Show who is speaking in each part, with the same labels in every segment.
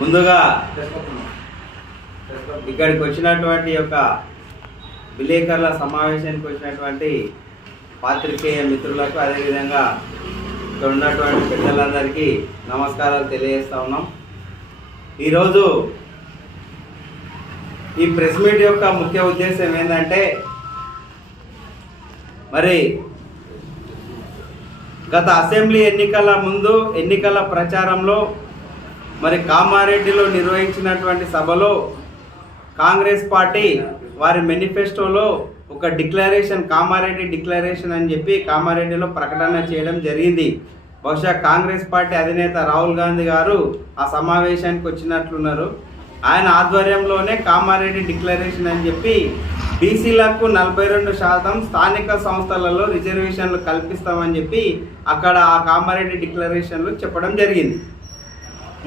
Speaker 1: ముందుగా ఇక్కడికి వచ్చినటువంటి యొక్క విలేకరుల సమావేశానికి వచ్చినటువంటి పాత్రికేయ మిత్రులకు అదేవిధంగా ఇక్కడ ఉన్నటువంటి పెద్దలందరికీ నమస్కారాలు తెలియజేస్తా ఉన్నాం. ఈరోజు ఈ ప్రెస్ మీట్ యొక్క ముఖ్య ఉద్దేశం ఏంటంటే మరి గత అసెంబ్లీ ఎన్నికల ముందు ఎన్నికల ప్రచారంలో మరి కామారెడ్డిలో నిర్వహించినటువంటి సభలో కాంగ్రెస్ పార్టీ వారి మేనిఫెస్టోలో ఒక డిక్లరేషన్ కామారెడ్డి డిక్లరేషన్ అని చెప్పి కామారెడ్డిలో ప్రకటన చేయడం జరిగింది. బహుశా కాంగ్రెస్ పార్టీ అధినేత రాహుల్ గాంధీ గారు ఆ సమావేశానికి వచ్చినట్లున్నారు. ఆయన ఆధ్వర్యంలోనే కామారెడ్డి డిక్లరేషన్ అని చెప్పి బీసీలకు నలభై రెండు శాతం స్థానిక సంస్థలలో రిజర్వేషన్లు కల్పిస్తామని చెప్పి అక్కడ ఆ కామారెడ్డి డిక్లరేషన్లు చెప్పడం జరిగింది.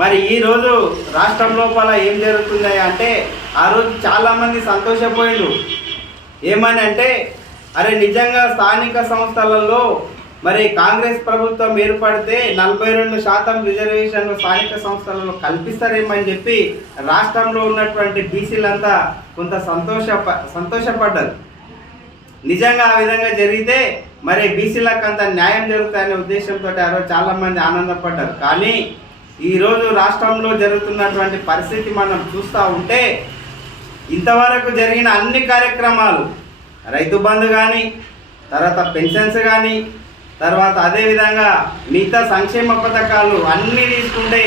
Speaker 1: మరి ఈ రోజు రాష్ట్రం లోపల ఏం జరుగుతుంది అంటే ఆ రోజు చాలామంది సంతోషపోయిండు ఏమని అంటే అరే నిజంగా స్థానిక సంస్థలలో మరి కాంగ్రెస్ ప్రభుత్వం ఏర్పడితే నలభై రెండు శాతం రిజర్వేషన్లు స్థానిక సంస్థలలో కల్పిస్తారేమని చెప్పి రాష్ట్రంలో ఉన్నటువంటి బీసీలంతా కొంత సంతోష సంతోషపడ్డారు. నిజంగా ఆ విధంగా జరిగితే మరి బీసీలకు అంత న్యాయం జరుగుతాయనే ఉద్దేశంతో ఆ రోజు చాలామంది ఆనందపడ్డారు. కానీ ఈరోజు రాష్ట్రంలో జరుగుతున్నటువంటి పరిస్థితి మనం చూస్తూ ఉంటే ఇంతవరకు జరిగిన అన్ని కార్యక్రమాలు రైతు బంధు కానీ తర్వాత పెన్షన్స్ కానీ తర్వాత అదేవిధంగా మిగతా సంక్షేమ పథకాలు అన్నీ తీసుకుంటే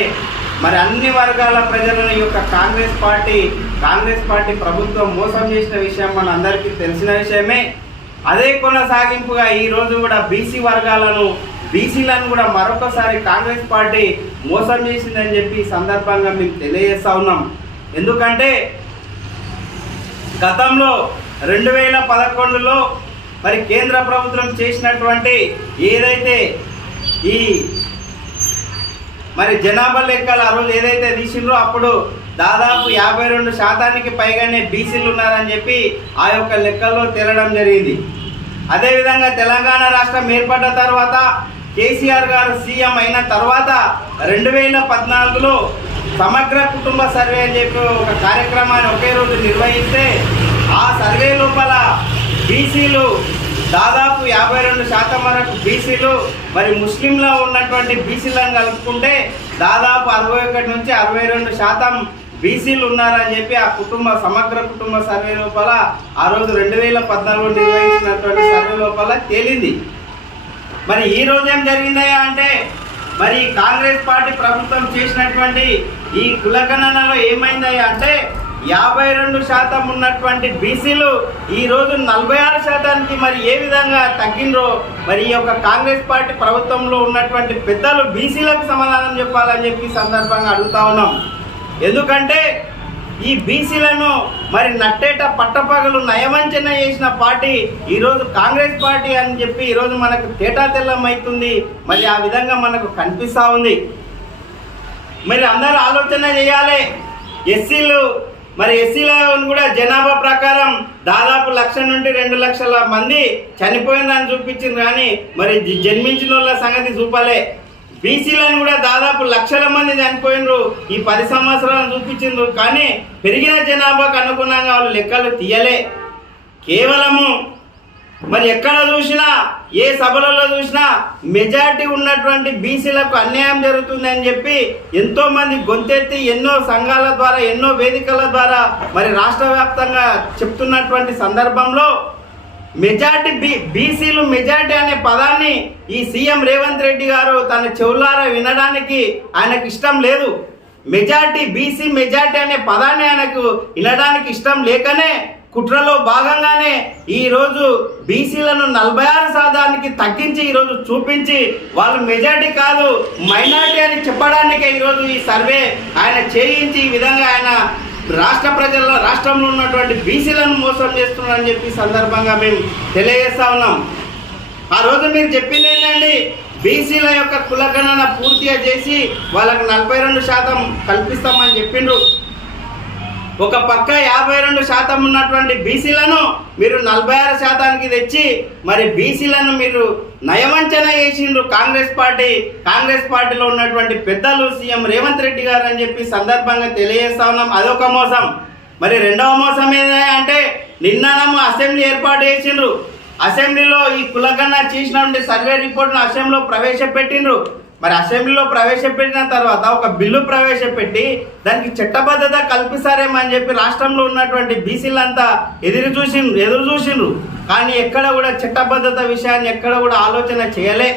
Speaker 1: మరి అన్ని వర్గాల ప్రజలను యొక్క కాంగ్రెస్ పార్టీ కాంగ్రెస్ పార్టీ ప్రభుత్వం మోసం చేసిన విషయం మన అందరికీ తెలిసిన విషయమే. అదే కొనసాగింపుగా ఈరోజు కూడా బీసీ వర్గాలను బీసీలను కూడా మరొకసారి కాంగ్రెస్ పార్టీ మోసం చేసిందని చెప్పి సందర్భంగా మేము తెలియజేస్తా ఉన్నాం. ఎందుకంటే గతంలో రెండు వేల పదకొండులో మరి కేంద్ర ప్రభుత్వం చేసినటువంటి ఏదైతే ఈ మరి జనాభా లెక్కలు ఆ రోజు ఏదైతే తీసిండ్రో అప్పుడు దాదాపు యాభై రెండు శాతానికి పైగానే బీసీలు ఉన్నారని చెప్పి ఆ యొక్క లెక్కల్లో తేలడం జరిగింది. అదేవిధంగా తెలంగాణ రాష్ట్రం ఏర్పడ్డ తర్వాత కేసీఆర్ గారు సీఎం అయిన తర్వాత రెండు వేల పద్నాలుగులో సమగ్ర కుటుంబ సర్వే అని చెప్పి ఒక కార్యక్రమాన్ని ఒకే రోజు నిర్వహిస్తే ఆ సర్వే లోపల బీసీలు దాదాపు యాభై రెండు శాతం వరకు బీసీలు మరి ముస్లింలో ఉన్నటువంటి బీసీలను కలుపుకుంటే దాదాపు అరవై ఒకటి నుంచి అరవై రెండు శాతం బీసీలు ఉన్నారని చెప్పి ఆ కుటుంబ సమగ్ర కుటుంబ సర్వే లోపల ఆ రోజు రెండు వేల పద్నాలుగు నిర్వహించినటువంటి సర్వే లోపల తేలింది. మరి ఈ రోజు ఏం జరిగిందయ్యా అంటే మరి కాంగ్రెస్ పార్టీ ప్రభుత్వం చేసినటువంటి ఈ కులగణనలో ఏమైందయ్యా అంటే యాభై రెండు శాతం ఉన్నటువంటి బీసీలు ఈ రోజు నలభై ఆరు శాతానికి మరి ఏ విధంగా తగ్గిండ్రో మరి ఈ యొక్క కాంగ్రెస్ పార్టీ ప్రభుత్వంలో ఉన్నటువంటి పెద్దలు బీసీలకు సమాధానం చెప్పాలని చెప్పి సందర్భంగా అడుగుతా ఉన్నాం. ఎందుకంటే ఈ బీసీలను మరి నట్టేట పట్టపగలు నయవంచన చేసిన పార్టీ ఈరోజు కాంగ్రెస్ పార్టీ అని చెప్పి ఈరోజు మనకు తేటా తెల్లమవుతుంది మరి ఆ విధంగా మనకు కనిపిస్తూ ఉంది. మరి అందరూ ఆలోచన చేయాలి. ఎస్సీలు మరి ఎస్సీలను కూడా జనాభా ప్రకారం దాదాపు లక్ష నుండి రెండు లక్షల మంది చనిపోయిందని చూపించింది కానీ మరి జ- జన్మించిన వాళ్ళ సంగతి చూపలే. బీసీలను కూడా దాదాపు లక్షల మంది చనిపోయినరు. ఈ పది సంవత్సరాలను చూపించిండ్రు. కానీ పెరిగిన జనాభాకు అనుగుణంగా వాళ్ళు లెక్కలు తీయలే. కేవలము మరి ఎక్కడ చూసినా ఏ సభలలో చూసినా మెజారిటీ ఉన్నటువంటి బీసీలకు అన్యాయం జరుగుతుంది అని చెప్పి ఎంతో మంది గొంతెత్తి ఎన్నో సంఘాల ద్వారా ఎన్నో వేదికల ద్వారా మరి రాష్ట్ర చెప్తున్నటువంటి సందర్భంలో మెజార్టీ బీ బీసీలు మెజార్టీ అనే పదాన్ని ఈ సీఎం రేవంత్ రెడ్డి గారు తన చెవులారా వినడానికి ఆయనకు ఇష్టం లేదు. మెజార్టీ బీసీ మెజార్టీ అనే పదాన్ని ఆయనకు వినడానికి ఇష్టం లేకనే కుట్రలో భాగంగానే ఈరోజు బీసీలను నలభై ఆరు శాతానికి తగ్గించి ఈరోజు చూపించి వాళ్ళు మెజార్టీ కాదు మైనార్టీ అని చెప్పడానికే ఈరోజు ఈ సర్వే ఆయన చేయించి ఈ విధంగా ఆయన రాష్ట్ర ప్రజల్లో రాష్ట్రంలో ఉన్నటువంటి బీసీలను మోసం చేస్తున్నారని చెప్పి సందర్భంగా మేము తెలియజేస్తా ఉన్నాం. ఆ రోజు మీరు చెప్పింది ఏంటండి? బీసీల యొక్క కులగణన పూర్తిగా చేసి వాళ్ళకు నలభై రెండు శాతం కల్పిస్తామని చెప్పిండ్రు. ఒక పక్క యాభై రెండు శాతం ఉన్నటువంటి బీసీలను మీరు నలభై ఆరు శాతానికి తెచ్చి మరి బీసీలను మీరు నయవంచన చేసిండ్రు కాంగ్రెస్ పార్టీ. కాంగ్రెస్ పార్టీలో ఉన్నటువంటి పెద్దలు సీఎం రేవంత్ రెడ్డి గారు అని చెప్పి సందర్భంగా తెలియజేస్తా ఉన్నాం. అదొక మోసం. మరి రెండవ మోసం ఏదైనా అంటే నిన్ననము అసెంబ్లీ ఏర్పాటు చేసిండ్రు. అసెంబ్లీలో ఈ కులగన్న చేసినటువంటి సర్వే రిపోర్ట్ను అసెంబ్లీలో ప్రవేశపెట్టిండ్రు. మరి అసెంబ్లీలో ప్రవేశపెట్టిన తర్వాత ఒక బిల్లు ప్రవేశపెట్టి దానికి చట్టబద్ధత కల్పిస్తారేమో అని చెప్పి రాష్ట్రంలో ఉన్నటువంటి బీసీలంతా ఎదురు చూసిండ్రు ఎదురు చూసిండ్రు కానీ ఎక్కడ కూడా చట్టబద్ధత విషయాన్ని ఎక్కడ కూడా ఆలోచన చేయలే.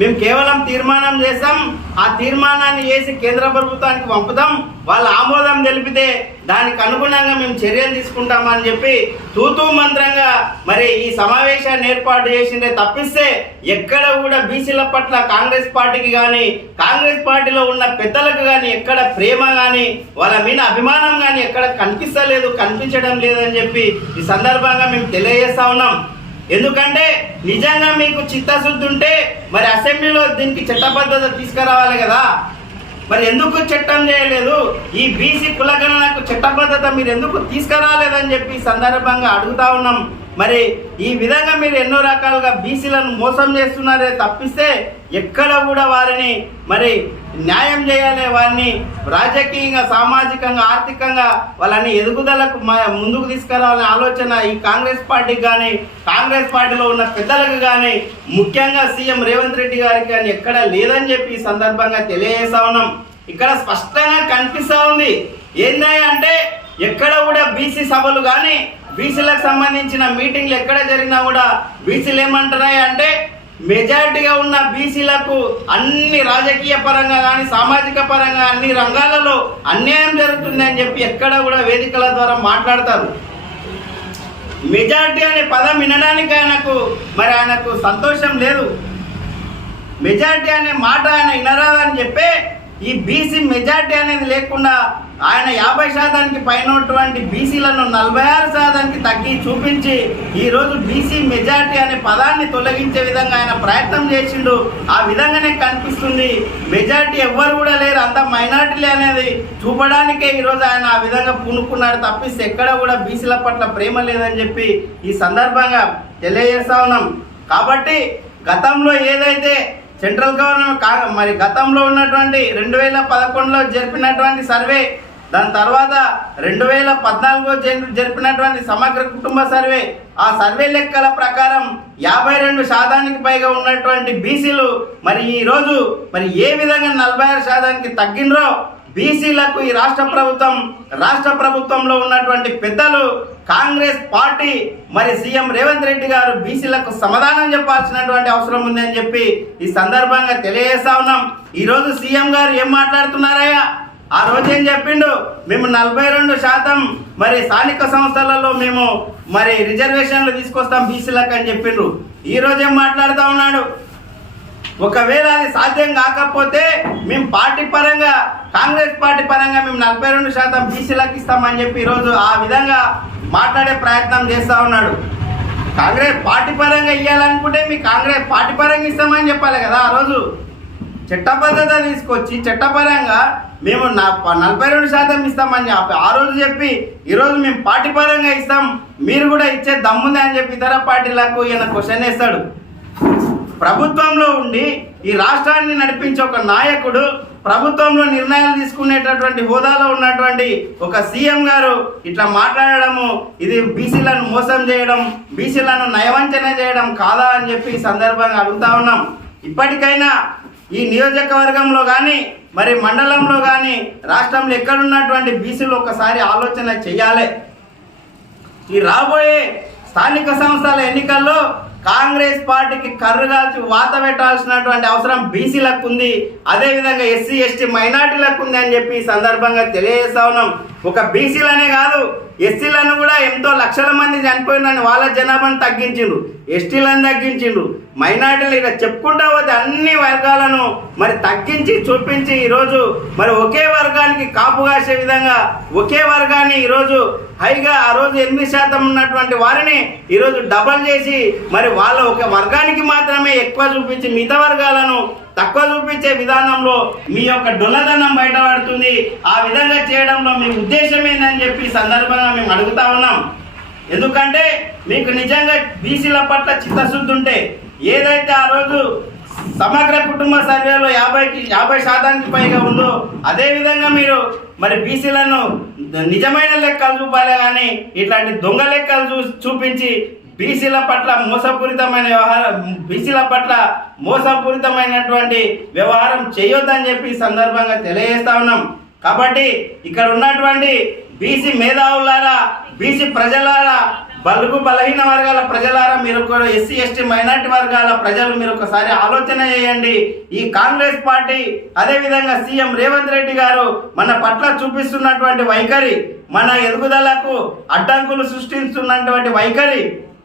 Speaker 1: మేము కేవలం తీర్మానం చేస్తాం. ఆ తీర్మానాన్ని చేసి కేంద్ర ప్రభుత్వానికి పంపుతాం వాళ్ళ ఆమోదం తెలిపితే దానికి అనుగుణంగా మేము చర్యలు తీసుకుంటామని చెప్పి తూతూ మంత్రంగా మరి ఈ సమావేశాన్ని ఏర్పాటు చేసిందే తప్పిస్తే ఎక్కడ కూడా బీసీల పట్ల కాంగ్రెస్ పార్టీకి కానీ కాంగ్రెస్ పార్టీలో ఉన్న పెద్దలకు కానీ ఎక్కడ ప్రేమ కానీ వాళ్ళ మీద అభిమానం కానీ ఎక్కడ కనిపిస్తలేదు కనిపించడం లేదని చెప్పి ఈ సందర్భంగా మేము తెలియజేస్తా ఉన్నాం. ఎందుకంటే నిజంగా మీకు చిత్తశుద్ధి ఉంటే మరి అసెంబ్లీలో దీనికి చట్టబద్ధత తీసుకురావాలి కదా. మరి ఎందుకు చట్టం చేయలేదు? ఈ బీసీ కులగణనకు చట్టబద్ధత మీరు ఎందుకు తీసుకురాలేదని చెప్పి సందర్భంగా అడుగుతా ఉన్నాం. మరి ఈ విధంగా మీరు ఎన్నో రకాలుగా బీసీలను మోసం చేస్తున్నారే తప్పిస్తే ఎక్కడ కూడా వారిని మరి న్యాయం చేయాలి వారిని రాజకీయంగా సామాజికంగా ఆర్థికంగా వాళ్ళని ఎదుగుదలకు ముందుకు తీసుకురావాలనే ఆలోచన ఈ కాంగ్రెస్ పార్టీకి కానీ కాంగ్రెస్ పార్టీలో ఉన్న పెద్దలకు కానీ ముఖ్యంగా సీఎం రేవంత్ రెడ్డి గారికి కానీ ఎక్కడ లేదని చెప్పి ఈ సందర్భంగా తెలియజేస్తా ఉన్నాం. ఇక్కడ స్పష్టంగా కనిపిస్తూ ఉంది. ఏంటంటే ఎక్కడ కూడా బీసీ సభలు కానీ బీసీలకు సంబంధించిన మీటింగ్లు ఎక్కడ జరిగినా కూడా బీసీలు ఏమంటున్నాయి అంటే మెజారిటీగా ఉన్న బీసీలకు అన్ని రాజకీయ పరంగా కానీ సామాజిక పరంగా అన్ని రంగాలలో అన్యాయం జరుగుతుంది అని చెప్పి ఎక్కడ కూడా వేదికల ద్వారా మాట్లాడతారు. మెజారిటీ అనే పదం వినడానికి ఆయనకు మరి ఆయనకు సంతోషం లేదు. మెజారిటీ అనే మాట ఆయన వినరాదని చెప్పే ఈ బీసీ మెజార్టీ అనేది లేకుండా ఆయన యాభై శాతానికి పైన ఉన్నటువంటి బీసీలను నలభై ఆరు శాతానికి తగ్గి చూపించి ఈరోజు బీసీ మెజార్టీ అనే పదాన్ని తొలగించే విధంగా ఆయన ప్రయత్నం చేసిండు. ఆ విధంగానే కనిపిస్తుంది. మెజార్టీ ఎవ్వరు కూడా లేరు. అంత మైనార్టీలే అనేది చూపడానికే ఈరోజు ఆయన ఆ విధంగా పూనుకున్నాడు తప్పిస్తే ఎక్కడ కూడా బీసీల పట్ల ప్రేమ లేదని చెప్పి ఈ సందర్భంగా తెలియజేస్తా ఉన్నాం. కాబట్టి గతంలో ఏదైతే సెంట్రల్ గవర్నమెంట్ మరి గతంలో ఉన్నటువంటి రెండు వేల పదకొండులో జరిపినటువంటి సర్వే దాని తర్వాత రెండు వేల పద్నాలుగులో జరిపినటువంటి సమగ్ర కుటుంబ సర్వే ఆ సర్వే లెక్కల ప్రకారం యాభై రెండు శాతానికి పైగా ఉన్నటువంటి బీసీలు మరి ఈరోజు మరి ఏ విధంగా నలభై ఆరు శాతానికి తగ్గినరో బీసీలకు ఈ రాష్ట్ర ప్రభుత్వం రాష్ట్ర ప్రభుత్వంలో ఉన్నటువంటి పెద్దలు కాంగ్రెస్ పార్టీ మరి సీఎం రేవంత్ రెడ్డి గారు బీసీలకు సమాధానం చెప్పాల్సినటువంటి అవసరం ఉందని చెప్పి ఈ సందర్భంగా తెలియజేస్తా ఉన్నాం. ఈరోజు సీఎం గారు ఏం మాట్లాడుతున్నారయ్యా? ఆ రోజు ఏం చెప్పిండు? మేము నలభై రెండు శాతం మరి స్థానిక సంస్థలలో మేము మరి రిజర్వేషన్లు తీసుకొస్తాం బీసీలకు అని చెప్పిండ్రు. ఈ రోజు ఏం మాట్లాడుతూ ఉన్నాడు? ఒకవేళ అది సాధ్యం కాకపోతే మేము పార్టీ పరంగా కాంగ్రెస్ పార్టీ పరంగా మేము నలభై రెండు శాతం బీసీలకు ఇస్తామని చెప్పి ఈరోజు ఆ విధంగా మాట్లాడే ప్రయత్నం చేస్తా ఉన్నాడు. కాంగ్రెస్ పార్టీ పరంగా ఇవ్వాలనుకుంటే మీ కాంగ్రెస్ పార్టీ పరంగా ఇస్తామని చెప్పాలి కదా ఆ రోజు. చట్టబద్ధత తీసుకొచ్చి చట్టపరంగా మేము నా నలభై రెండు శాతం ఇస్తామని చెప్పి ఆ రోజు చెప్పి ఈరోజు మేము పార్టీ పరంగా ఇస్తాం మీరు కూడా ఇచ్చే దమ్ముంది అని చెప్పి ఇతర పార్టీలకు ఈయన క్వశ్చన్ వేస్తాడు. ప్రభుత్వంలో ఉండి ఈ రాష్ట్రాన్ని నడిపించే ఒక నాయకుడు ప్రభుత్వంలో నిర్ణయాలు తీసుకునేటటువంటి హోదాలో ఉన్నటువంటి ఒక సీఎం గారు ఇట్లా మాట్లాడడము ఇది బీసీలను మోసం చేయడం బీసీలను నయవంచన చేయడం కాదా అని చెప్పి ఈ సందర్భంగా అడుగుతా ఉన్నాం. ఇప్పటికైనా ఈ నియోజకవర్గంలో కానీ మరి మండలంలో కానీ రాష్ట్రంలో ఎక్కడున్నటువంటి బీసీలు ఒకసారి ఆలోచన చేయాలి. ఈ రాబోయే స్థానిక సంస్థల ఎన్నికల్లో కాంగ్రెస్ పార్టీకి కర్రు కాల్చి వాత పెట్టాల్సినటువంటి అవసరం బీసీలకు ఉంది. అదేవిధంగా ఎస్సీ ఎస్టీ మైనార్టీలకు ఉంది అని చెప్పి ఈ సందర్భంగా తెలియజేస్తా ఉన్నాం. ఒక బీసీలనే కాదు ఎస్సీలను కూడా ఎంతో లక్షల మంది చనిపోయినని వాళ్ళ జనాభాను తగ్గించిండ్రు ఎస్టీలను తగ్గించిండ్రు మైనార్టీలు ఇలా చెప్పుకుంటా పోతే అన్ని వర్గాలను మరి తగ్గించి చూపించి ఈరోజు మరి ఒకే వర్గానికి కాపు కాసే విధంగా ఒకే వర్గాన్ని ఈరోజు హైగా ఆ రోజు ఎనిమిది శాతం ఉన్నటువంటి వారిని ఈరోజు డబల్ చేసి మరి వాళ్ళ ఒక వర్గానికి మాత్రమే ఎక్కువ చూపించి మిగతా వర్గాలను తక్కువ చూపించే విధానంలో మీ యొక్క డొల్లదనం బయటపడుతుంది. ఆ విధంగా చేయడంలో మీ ఉద్దేశం ఏందని చెప్పి సందర్భంగా మేము అడుగుతా ఉన్నాం. ఎందుకంటే మీకు నిజంగా బీసీల పట్ల చిత్తశుద్ధి ఉంటే ఏదైతే ఆ రోజు సమగ్ర కుటుంబ సర్వేలో యాభైకి యాభై శాతానికి పైగా ఉందో అదేవిధంగా మీరు మరి బీసీలను నిజమైన లెక్కలు చూపాలి కానీ ఇట్లాంటి దొంగ లెక్కలు చూ చూపించి బీసీల పట్ల మోసపూరితమైన వ్యవహారం బీసీల పట్ల మోసపూరితమైనటువంటి వ్యవహారం చేయొద్దని చెప్పి సందర్భంగా తెలియజేస్తా ఉన్నాం. కాబట్టి ఇక్కడ ఉన్నటువంటి బీసీ మేధావులారా బీసీ ప్రజలారా బలుగు బలహీన వర్గాల ప్రజలారా మీరు కూడా ఎస్సీ ఎస్టీ మైనార్టీ వర్గాల ప్రజలు మీరు ఒకసారి ఆలోచన చేయండి. ఈ కాంగ్రెస్ పార్టీ అదేవిధంగా సీఎం రేవంత్ రెడ్డి గారు మన పట్ల చూపిస్తున్నటువంటి వైఖరి మన ఎదుగుదలకు అడ్డంకులు సృష్టిస్తున్నటువంటి వైఖరి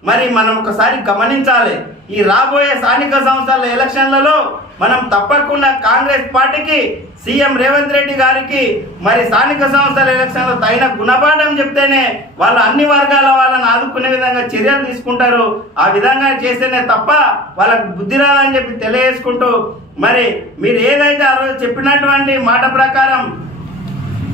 Speaker 1: మరి మనం ఒకసారి గమనించాలి. ఈ రాబోయే స్థానిక సంస్థల ఎలక్షన్లలో మనం తప్పకుండా కాంగ్రెస్ పార్టీకి సీఎం రేవంత్ రెడ్డి గారికి మరి స్థానిక సంస్థల ఎలక్షన్లో తగిన గుణపాఠం చెప్తేనే వాళ్ళు అన్ని వర్గాల వాళ్ళని ఆదుకునే విధంగా చర్యలు తీసుకుంటారు. ఆ విధంగా చేస్తేనే తప్ప వాళ్ళకు బుద్ధి రాదని చెప్పి తెలియజేసుకుంటూ మరి మీరు ఏదైతే ఆ రోజు చెప్పినటువంటి మాట ప్రకారం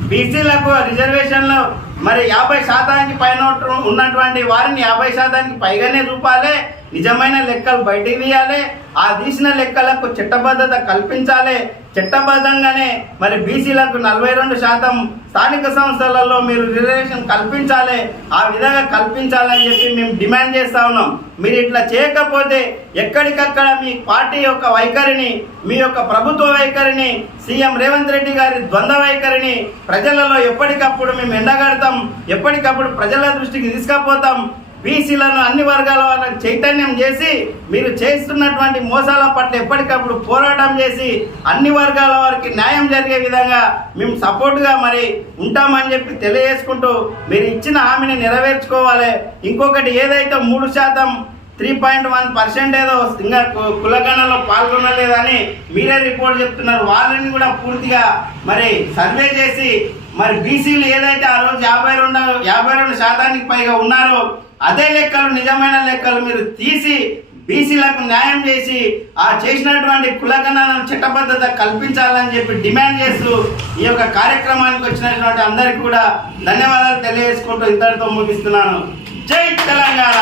Speaker 1: బీసీలకు రిజర్వేషన్లు మరి యాభై శాతానికి పైన ఉన్నటువంటి వారిని యాభై శాతానికి పైగానే చూపాలి నిజమైన లెక్కలు బయటికి తీయాలి ఆ తీసిన లెక్కలకు చట్టబద్ధత కల్పించాలి. చట్టబద్ధంగానే మరి బీసీలకు నలభై రెండు శాతం స్థానిక సంస్థలలో మీరు రిజర్వేషన్ కల్పించాలి ఆ విధంగా కల్పించాలని చెప్పి మేము డిమాండ్ చేస్తా ఉన్నాం. మీరు ఇట్లా చేయకపోతే ఎక్కడికక్కడ మీ పార్టీ యొక్క వైఖరిని మీ యొక్క ప్రభుత్వ వైఖరిని సీఎం రేవంత్ రెడ్డి గారి ద్వంద్వ వైఖరిని ప్రజలలో ఎప్పటికప్పుడు మేము ఎండగడతాం ఎప్పటికప్పుడు ప్రజల దృష్టికి తీసుకుపోతాం. బీసీలను అన్ని వర్గాల వాళ్ళని చైతన్యం చేసి మీరు చేస్తున్నటువంటి మోసాల పట్ల ఎప్పటికప్పుడు పోరాటం చేసి అన్ని వర్గాల వారికి న్యాయం జరిగే విధంగా మేము సపోర్ట్గా మరి ఉంటామని చెప్పి తెలియజేసుకుంటూ మీరు ఇచ్చిన హామీని నెరవేర్చుకోవాలి. ఇంకొకటి ఏదైతే మూడు శాతం త్రీ పాయింట్ వన్ పర్సెంట్ ఏదో ఇంకా కు- కులగణలో పాల్గొనలేదని మీరే రిపోర్ట్ చెప్తున్నారు. వాళ్ళని కూడా పూర్తిగా మరి సర్వే చేసి మరి బీసీలు ఏదైతే ఆ రోజు యాభై రెండు యాభై రెండు శాతానికి పైగా ఉన్నారో అదే లెక్కలు నిజమైన లెక్కలు మీరు తీసి బీసీలకు న్యాయం చేసి ఆ చేసినటువంటి కులగణాలను చట్టబద్ధత కల్పించాలని చెప్పి డిమాండ్ చేస్తూ ఈ యొక్క కార్యక్రమానికి వచ్చినటువంటి అందరికీ కూడా ధన్యవాదాలు తెలియజేసుకుంటూ ఇంతటితో ముగిస్తున్నాను. జై తెలంగాణ!